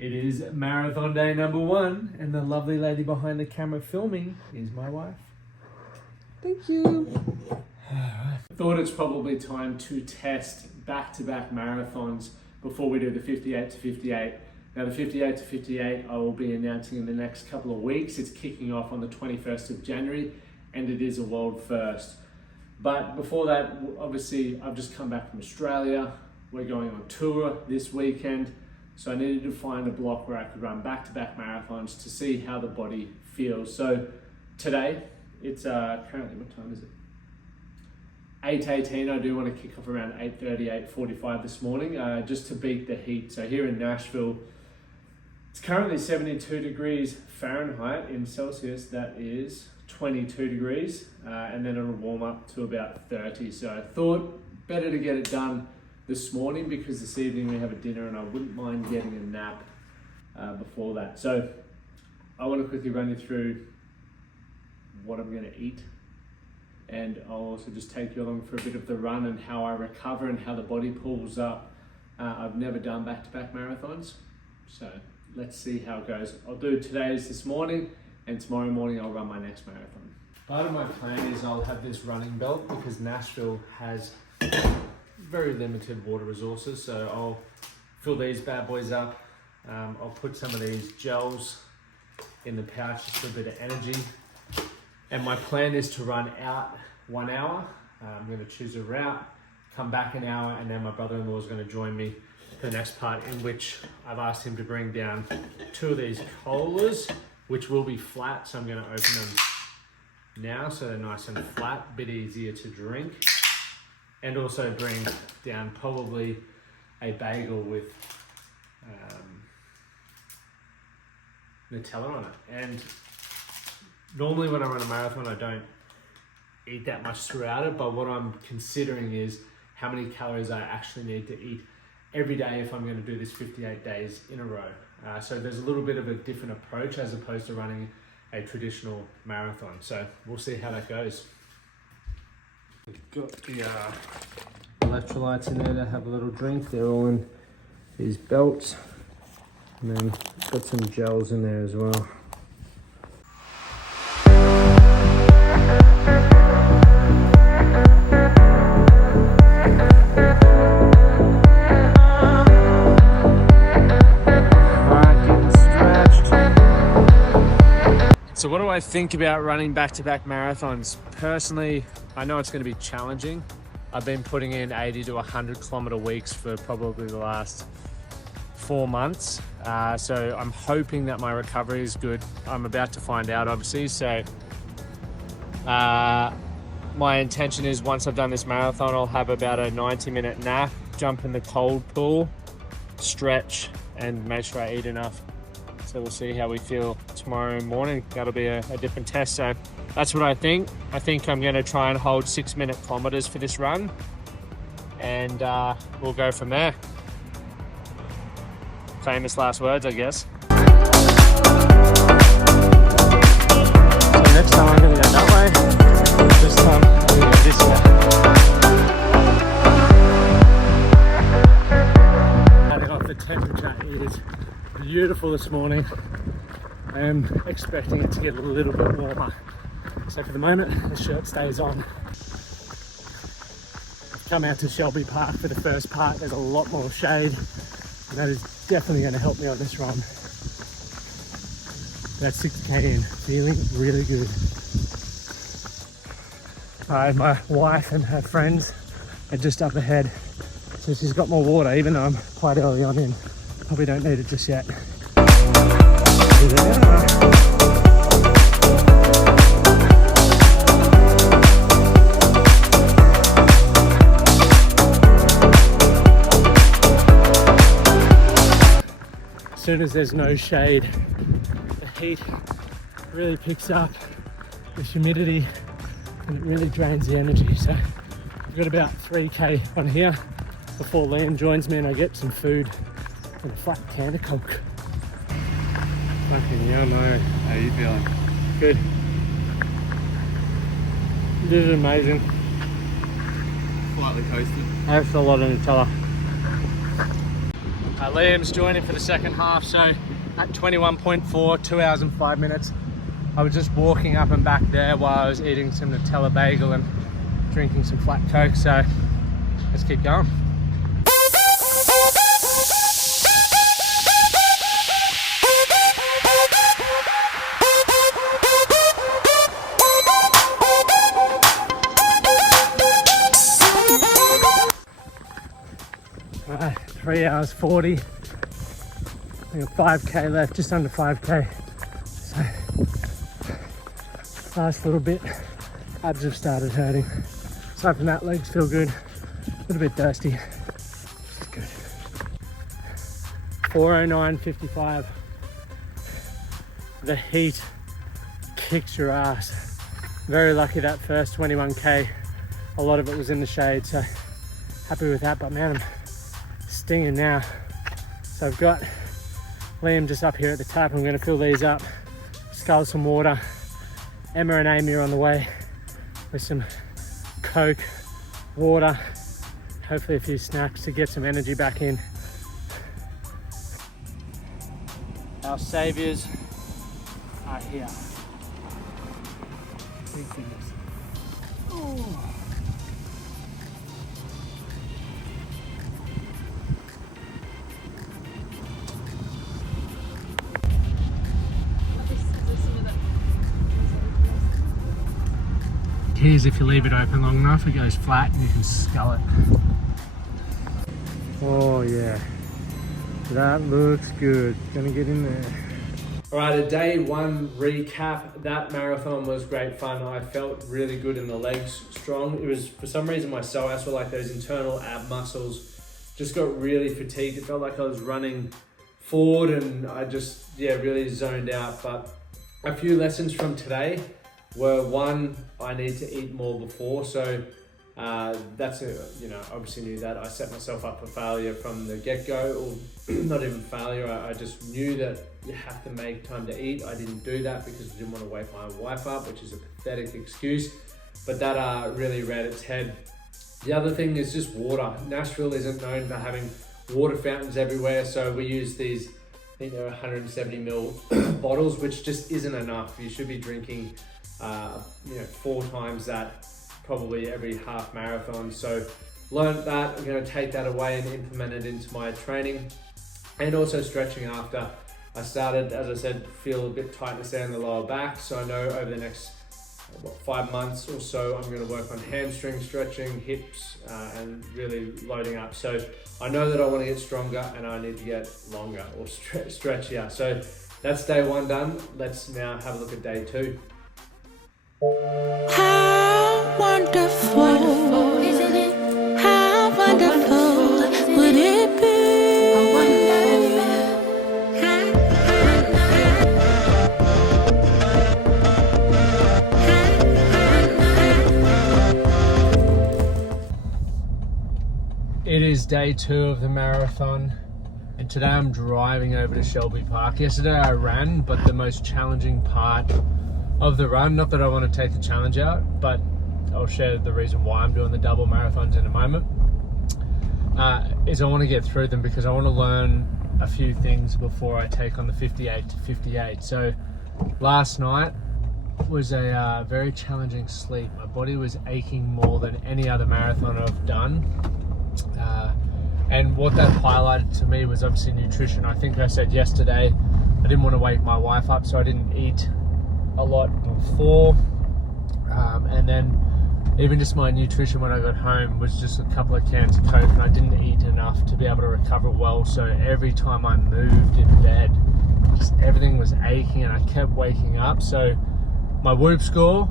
It is marathon day number 1, and the lovely lady behind the camera filming is my wife. Thank you. I thought it's probably time to test back-to-back marathons before we do the 58 to 58. Now the 58 to 58 I will be announcing in the next couple of weeks. It's kicking off on the 21st of January and it is a world first. But before that, obviously I've just come back from Australia. We're going on tour this weekend. So I needed to find a block where I could run back-to-back marathons to see how the body feels. So today, it's currently, what time is it? 8:18. I do want to kick off around 8:30, 8:45 this morning, just to beat the heat. So here in Nashville, it's currently 72 degrees Fahrenheit. In Celsius, that is 22 degrees, and then it'll warm up to about 30. So I thought better to get it done this morning because this evening we have a dinner and I wouldn't mind getting a nap before that. So I want to quickly run you through what I'm going to eat, and I'll also just take you along for a bit of the run and how I recover and how the body pulls up. I've never done back-to-back marathons, so let's see how it goes. I'll do today's this morning, and tomorrow morning I'll run my next marathon. Part of my plan is I'll have this running belt because Nashville has very limited water resources, so I'll fill these bad boys up. I'll put some of these gels in the pouch just for a bit of energy, and my plan is to run out 1 hour. I'm going to choose a route, come back an hour, and then my brother-in-law is going to join me for the next part, in which I've asked him to bring down 2 of these colas, which will be flat, so I'm going to open them now so they're nice and flat, a bit easier to drink. And also bring down probably a bagel with Nutella on it. And normally when I run a marathon, I don't eat that much throughout it, but what I'm considering is how many calories I actually need to eat every day if I'm going to do this 58 days in a row. So there's a little bit of a different approach as opposed to running a traditional marathon. So we'll see how that goes. Got the electrolytes in there to have a little drink. They're all in these belts, and then got some gels in there as well. So what do I think about running back-to-back marathons? Personally, I know it's going to be challenging. I've been putting in 80 to 100 kilometer weeks for probably the last 4 months. So I'm hoping that my recovery is good. I'm about to find out, obviously. So my intention is once I've done this marathon, I'll have about a 90-minute nap, jump in the cold pool, stretch, and make sure I eat enough. So we'll see how we feel tomorrow morning. That'll be a different test. So that's what I think. I think I'm going to try and hold 6-minute kilometers for this run, and we'll go from there. Famous last words, I guess. So next time I'm going to go that way. This time I'm going to go this way. Adding off the temperature, it is beautiful this morning. I am expecting it to get a little bit warmer. So for the moment, the shirt stays on. I've come out to Shelby Park for the first part. There's a lot more shade, and that is definitely going to help me on this run. That's 6K in, feeling really good. My wife and her friends are just up ahead, so she's got more water, even though I'm quite early on in. Probably don't need it just yet. As soon as there's no shade, the heat really picks up, the humidity, and it really drains the energy. So I've got about 3K on here before Liam joins me and I get some food and a flat can of Coke. Fucking yummo. How you feeling? Good. This is amazing. Slightly toasted. That's a lot of Nutella. Liam's joining for the second half, so at 21.4, 2 hours and 5 minutes. I was just walking up and back there while I was eating some Nutella bagel and drinking some flat Coke, so let's keep going. Alright, 3 hours 40. I got 5k left, just under 5k. So, last little bit, abs have started hurting. Aside from that, legs feel good. A little bit thirsty, which is good. 4:09:55. The heat kicks your ass. Very lucky that first 21k. A lot of it was in the shade, so happy with that. But man, I'm stinging now. So I've got Liam just up here at the tap. I'm going to fill these up, scull some water. Emma and Amy are on the way with some Coke, water, hopefully a few snacks to get some energy back in. Our saviours are here. Big fingers. Ooh. Here's if you leave it open long enough, it goes flat and you can scull it. Oh yeah, that looks good. Gonna get in there. All right, a day one recap. That marathon was great fun. I felt really good in the legs, strong. It was, for some reason, my psoas were like those internal ab muscles just got really fatigued. It felt like I was running forward and I just, really zoned out. But a few lessons from today were, one, I need to eat more before. So that's, obviously knew that. I set myself up for failure from the get-go, or not even failure. I just knew that you have to make time to eat. I didn't do that because I didn't want to wake my wife up, which is a pathetic excuse, but that really reared its head. The other thing is just water. Nashville isn't known for having water fountains everywhere, so we use these, I think they're 170 ml bottles, which just isn't enough. You should be drinking 4 times that probably every half marathon. So learned that. I'm going to take that away and implement it into my training, and also stretching after. I started, as I said, feel a bit tightness there in the lower back, so I know over the next 5 months or so I'm going to work on hamstring stretching, hips, and really loading up. So I know that I want to get stronger and I need to get longer or stretchier. So that's day one done. Let's now have a look at day two. How wonderful, isn't it? How wonderful would it be? I wonder. It is day 2 of the marathon, and today I'm driving over to Shelby Park. Yesterday I ran, but the most challenging part of the run, not that I want to take the challenge out, but I'll share the reason why I'm doing the double marathons in a moment, is I want to get through them because I want to learn a few things before I take on the 58 to 58. So last night was a very challenging sleep. My body was aching more than any other marathon I've done. And what that highlighted to me was obviously nutrition. I think I said yesterday I didn't want to wake my wife up, so I didn't eat a lot before, and then even just my nutrition when I got home was just a couple of cans of Coke, and I didn't eat enough to be able to recover well. So every time I moved in bed, just everything was aching and I kept waking up. So my Whoop score,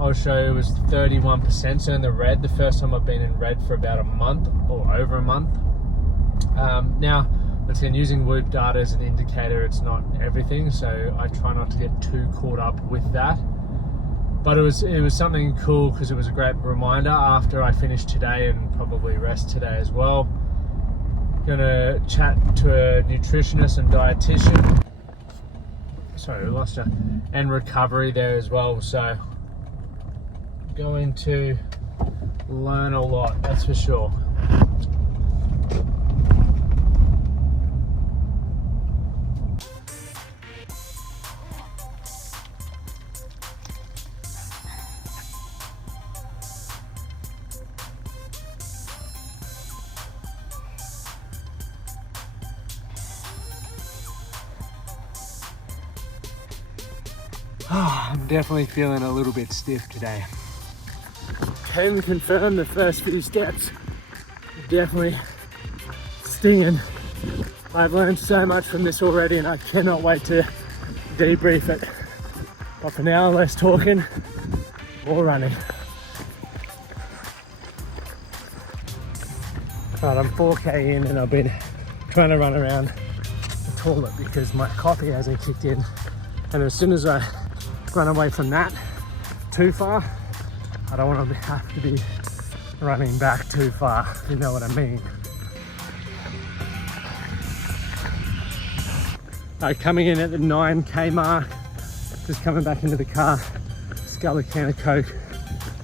I'll show you, was 31%, so in the red. The first time I've been in red for about a month or over a month. Now, once again, using Whoop data as an indicator, it's not everything, so I try not to get too caught up with that. But it was something cool because it was a great reminder after I finished today, and probably rest today as well. Gonna chat to a nutritionist and dietitian. Sorry, we lost her. And recovery there as well. So going to learn a lot, that's for sure. I'm definitely feeling a little bit stiff today. Can confirm the first few steps are definitely stinging. I've learned so much from this already and I cannot wait to debrief it. But for now, less talking, more running. Right, I'm 4K in and I've been trying to run around the toilet because my coffee hasn't kicked in. And as soon as I run away from that too far, I don't want to have to be running back too far, if you know what I mean. Right, coming in at the 9K mark, just coming back into the car, scull a can of Coke,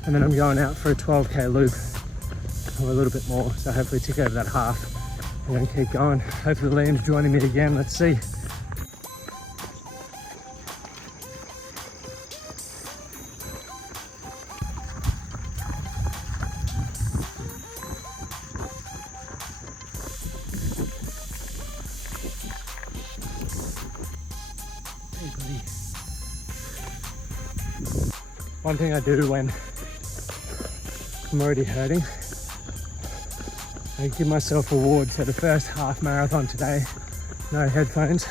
and then I'm going out for a 12K loop, or a little bit more, so hopefully tick over that half, and then keep going. Hopefully Liam's joining me again, let's see. One thing I do when I'm already hurting, I give myself rewards. So the first half marathon today, no headphones.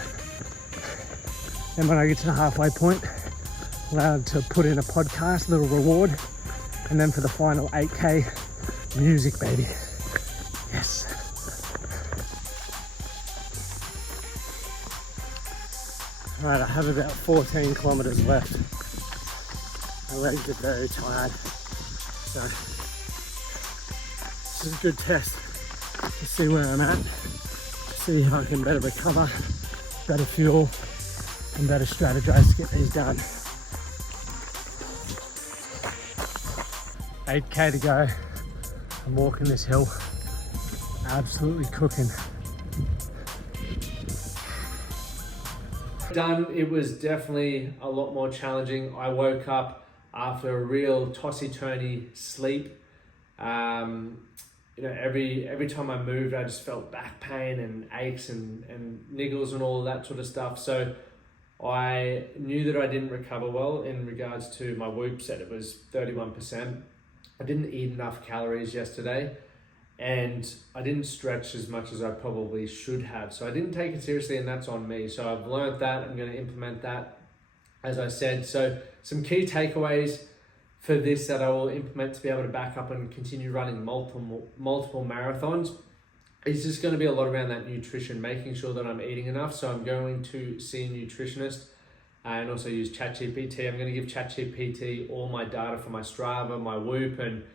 Then when I get to the halfway point, allowed to put in a podcast, little reward. And then for the final 8K, music, baby. Yes. All right, I have about 14 kilometers left. My legs are very tired, so this is a good test to see where I'm at, see if I can better recover, better fuel, and better strategize to get these done. 8K to go. I'm walking this hill, absolutely cooking. Done. It was definitely a lot more challenging. I woke up after a real tossy-turny sleep. Every time I moved, I just felt back pain and aches and niggles and all that sort of stuff. So I knew that I didn't recover well in regards to my Whoop set. It was 31%. I didn't eat enough calories yesterday, and I didn't stretch as much as I probably should have. So I didn't take it seriously, and that's on me. So I've learned that. I'm going to implement that, as I said. So some key takeaways for this that I will implement to be able to back up and continue running multiple marathons. It's just going to be a lot around that nutrition, making sure that I'm eating enough. So I'm going to see a nutritionist and also use ChatGPT. I'm going to give ChatGPT all my data for my Strava, my Whoop, and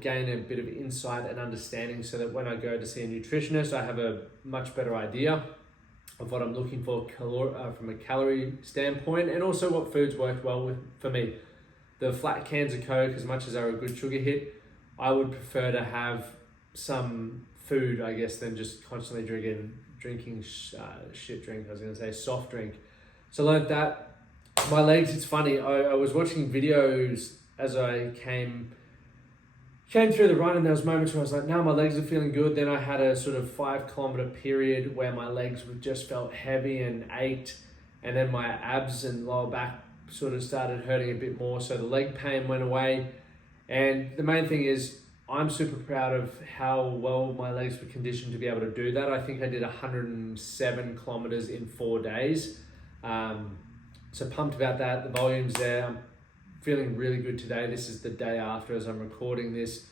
gain a bit of insight and understanding so that when I go to see a nutritionist, I have a much better idea of what I'm looking for from a calorie standpoint, and also what foods work well for me. The flat cans of Coke, as much as they're a good sugar hit, I would prefer to have some food, I guess, than just constantly drinking shit drink. I was going to say soft drink. So I learned that. My legs, it's funny. I was watching videos as I came through the run, and there was moments where I was like, no, my legs are feeling good. Then I had a sort of 5 kilometer period where my legs just felt heavy and ached. And then my abs and lower back sort of started hurting a bit more. So the leg pain went away. And the main thing is, I'm super proud of how well my legs were conditioned to be able to do that. I think I did 107 kilometers in 4 days. So pumped about that. The volume's there. I'm feeling really good today. This is the day after as I'm recording this.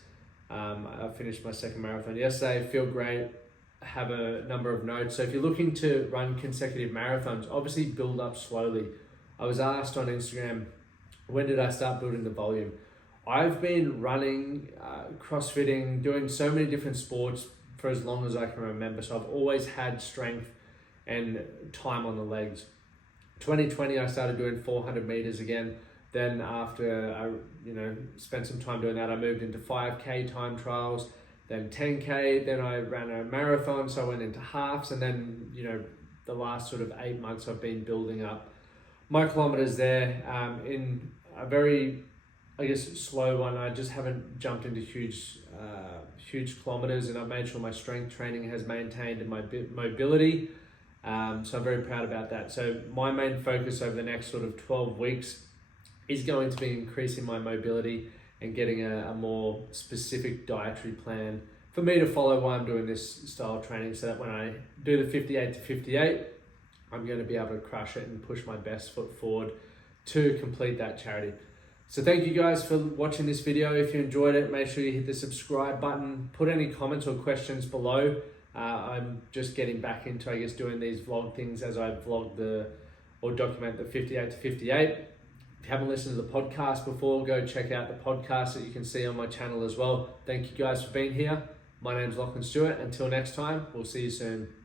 I finished my second marathon yesterday. Feel great. Have a number of notes. So if you're looking to run consecutive marathons, obviously build up slowly. I was asked on Instagram, when did I start building the volume? I've been running, crossfitting, doing so many different sports for as long as I can remember. So I've always had strength and time on the legs. 2020, I started doing 400 meters again. Then after I, spent some time doing that, I moved into 5K time trials, then 10K, then I ran a marathon. So I went into halves, and then, the last sort of 8 months I've been building up my kilometers there in a very, slow one. I just haven't jumped into huge kilometers, and I've made sure my strength training has maintained my mobility. So I'm very proud about that. So my main focus over the next sort of 12 weeks is going to be increasing my mobility and getting a more specific dietary plan for me to follow while I'm doing this style of training, so that when I do the 58 to 58, I'm going to be able to crush it and push my best foot forward to complete that charity. So thank you guys for watching this video. If you enjoyed it, make sure you hit the subscribe button, put any comments or questions below. I'm just getting back into, I guess, doing these vlog things as I vlog or document the 58 to 58. If you haven't listened to the podcast before, go check out the podcast that you can see on my channel as well. Thank you guys for being here. My name's Lachlan Stuart. Until next time, we'll see you soon.